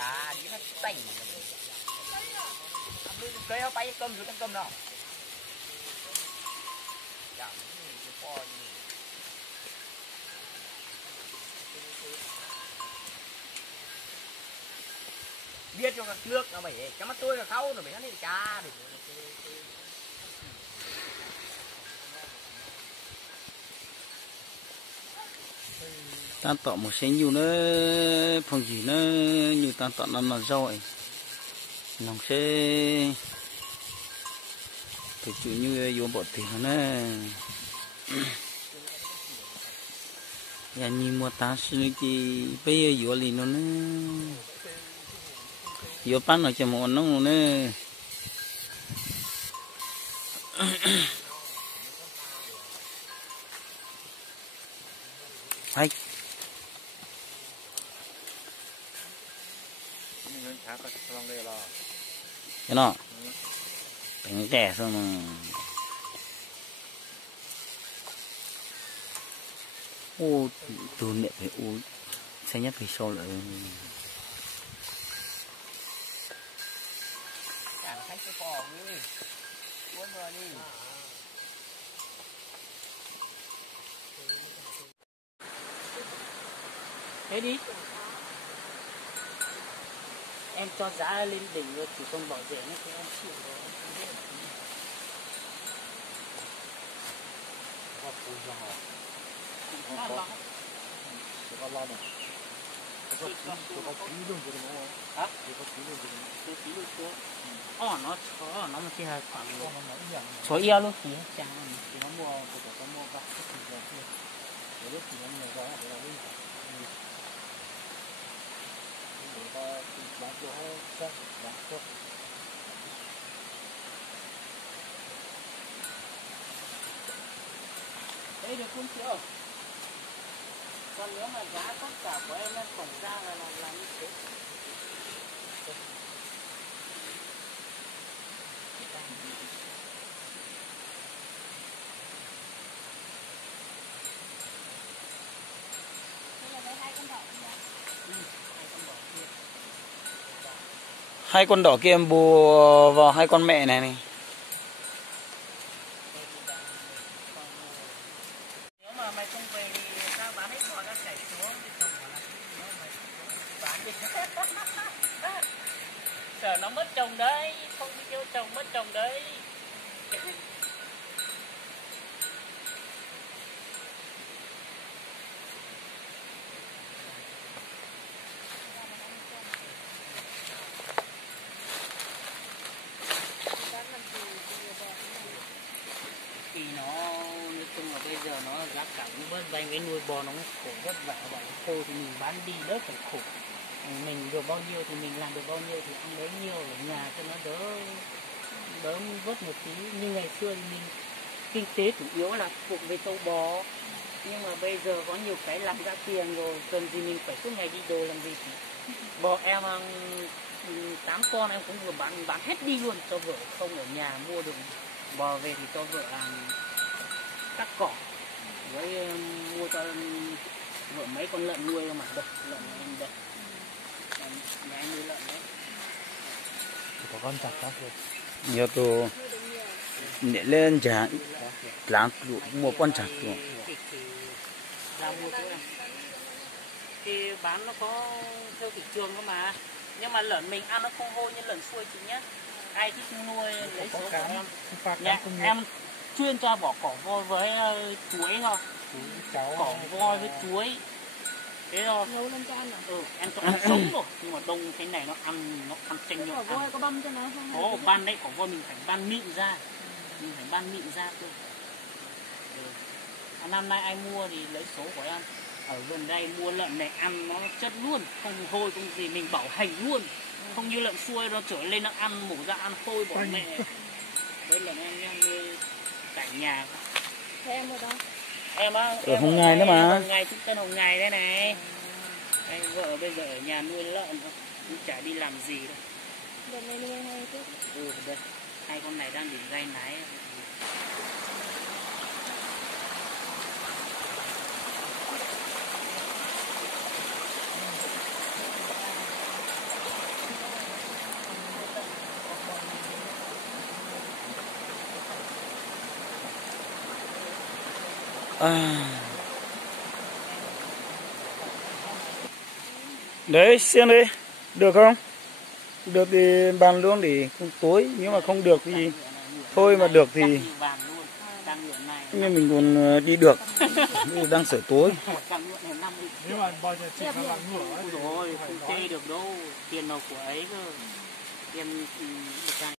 Cá đi nó tành. Cây nó bay cơm rồi ăn cơm nào. Chẳng cái co gì. Biết cho các nước nó phải cái mắt tôi là khâu nó phải ăn cá được. tan tọ một xe nhiều nữa phòng gì nó nhiều tan tọ nó rồi lòng xe thực sự như vô bỏ tiền nó nhà như mua tá xí thì bây giờ vô liền nó vô bán nó cho một nó nữa hay cái nó đánh trẻ xong mà ô từ miệng phải ô xe nhất phải sâu lại thế đi em cho giá lên đỉnh rồi chủ công bỏ rẻ nó thì em chịu rồi. Nó chó nó mà kia khoảng chó yêu luôn thì chả thì nó mua của nó mua vào cái gì rồi để lúc thì nó mua vào để nó đi đây được không chị ơi? Còn nếu mà giá tất cả của em tổng ra là làm như thế. hai con đỏ kia em bù vào hai con mẹ này này. Nếu mà mày không về thì tao bán hết bò tao chảy xuống thì không phải là nếu mày bán đi. Sợ nó mất chồng đấy, không đi kêu chồng mất chồng đấy. Thì nó nói chung là bây giờ nó giá cả cũng bớt vay cái nuôi bò nó khổ vất vả và khô thì mình bán đi đỡ phải khổ, mình được bao nhiêu thì mình làm được bao nhiêu thì ăn bấy nhiêu ở nhà cho nó đỡ vất một tí. Như ngày xưa thì mình kinh tế chủ yếu là thuộc về trâu bò, nhưng mà bây giờ có nhiều cái làm ra tiền rồi, cần gì mình phải suốt ngày đi đồ làm gì thì bò em 8 con em cũng vừa bán hết đi luôn cho vợ, không ở nhà mua được bò về thì cho vợ cắt cỏ với mua cho vợ mấy con lợn nuôi mà đây lợn em đây nhà em nuôi lợn đấy có con chặt đó rồi Nhiều đồ để lên chả làm mua con chặt rồi là mua chỗ này thì bán nó có theo thị trường cơ mà, nhưng mà lợn mình ăn nó không hôi như lợn xuôi chị nhé. Ai thích nuôi lấy số của em. Nhà em chuyên cho bỏ cỏ voi với chuối không? Cỏ voi với chuối. Thế rồi. Nấu lên cho ăn à? Em cho ăn sống rồi, nhưng mà đông thế này nó ăn chanh nhau. Cỏ voi có băm cho nó không? Có ban đấy, cỏ voi mình phải ban mịn ra. Mình phải ban mịn ra cơ. Năm nay ai mua thì lấy số của em. Ở gần đây mua lợn này ăn nó chất luôn, không hôi không gì, mình bảo hành luôn. Không như lợn xuôi nó trở lên nó ăn mổ ra ăn hôi bỏ mẹ. Đây là em nuôi cả nhà. Thế em ở đâu? Em á, ở Hồng Ngài nữa mà. Hồng Ngài, tên Hồng Ngài đây này. Đây, vợ bây giờ ở nhà nuôi lợn cũng chả đi làm gì đâu. Đợt này nuôi hay chứ? Đây, hai con này đang bị gai nái. Đấy, xem đi, được không? Được thì bàn luôn để không tối, nếu mà không được thì thôi, mà được thì nhưng mình còn đi được, đang sửa tối. Nếu mà bao giờ chị mà làm ngửa rồi không chê được đâu, tiền nào của ấy cơ, tiền